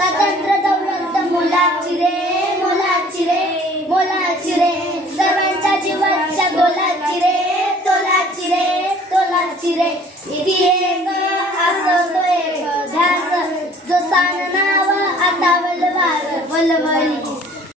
स्वातंत्र्य दौलत मोलाची रे, मोलाची रे, मोलाची रे, सर्वांच्या जीवाच्या तोलाची रे, तोलाची रे, तोलाची रे. इथे एक असतो एक ध्यास, जो सांग नाव आता वलवार वलवली.